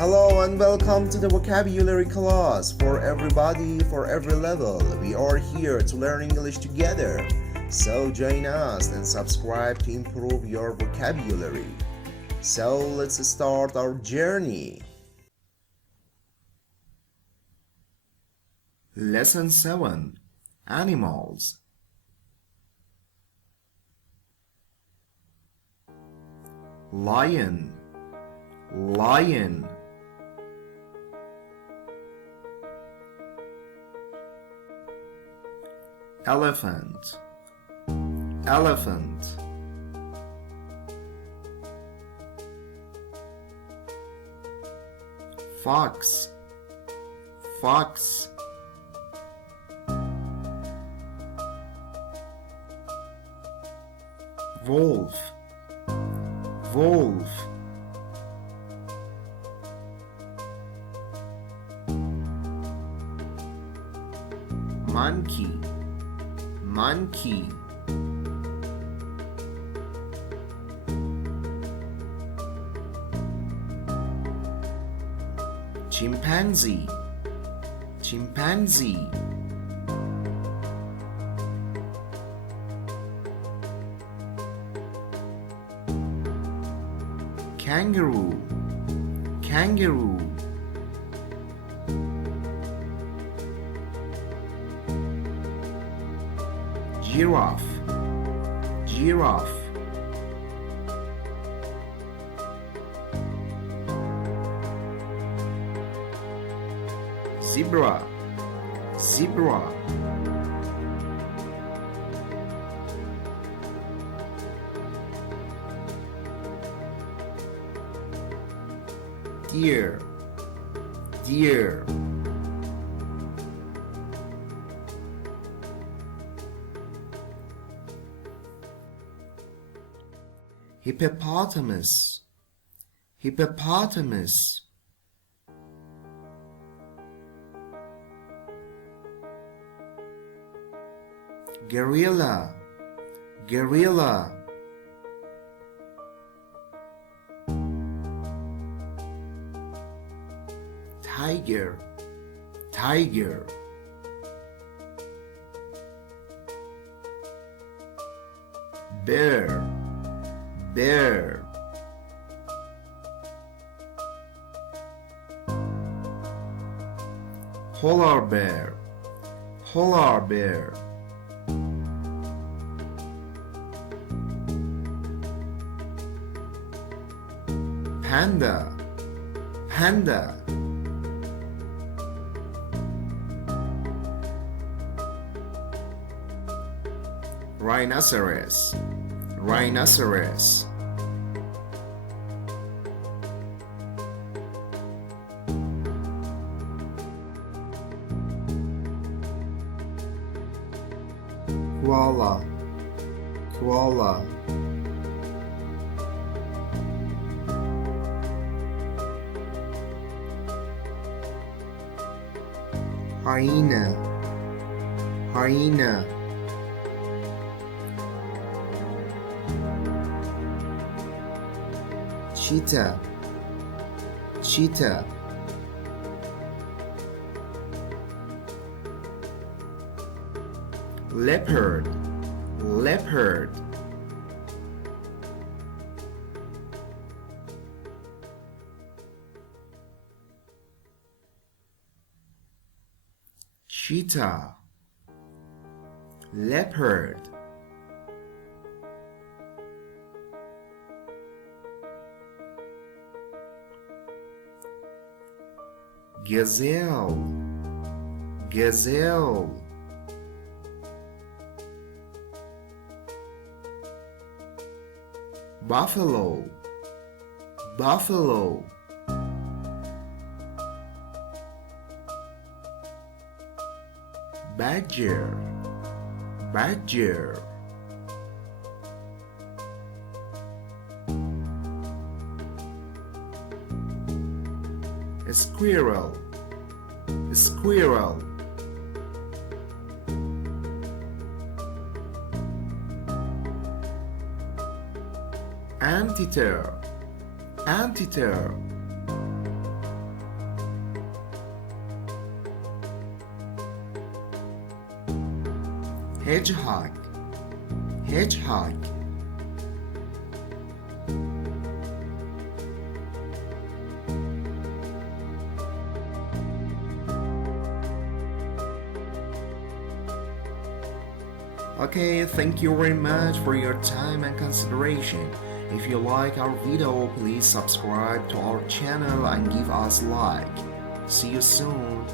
Hello and welcome to the vocabulary class for everybody, for every level. We are here to learn English together. So join us and subscribe to improve your vocabulary. So let's start our journey. Lesson 7. Animals. Lion, lion. Elephant, elephant. Fox, fox. Wolf, wolf. Monkey, monkey. Chimpanzee, chimpanzee. Kangaroo, kangaroo. Giraffe, giraffe. Zebra, zebra. Deer, deer. Hippopotamus, hippopotamus. Gorilla, gorilla. Tiger, tiger. Bear, bear. Polar bear, polar bear. Panda, panda. Rhinoceros, rhinoceros. Koala, koala. Hyena, hyena. Cheetah, cheetah. Leopard, leopard. Cheetah, leopard. Gazelle, gazelle. Buffalo, buffalo. Badger, badger. Squirrel, squirrel. Anteater, anteater. hedgehog, hedgehog. Okay, thank you very much for your time and consideration. If you like our video, please subscribe to our channel and give us a like. See you soon.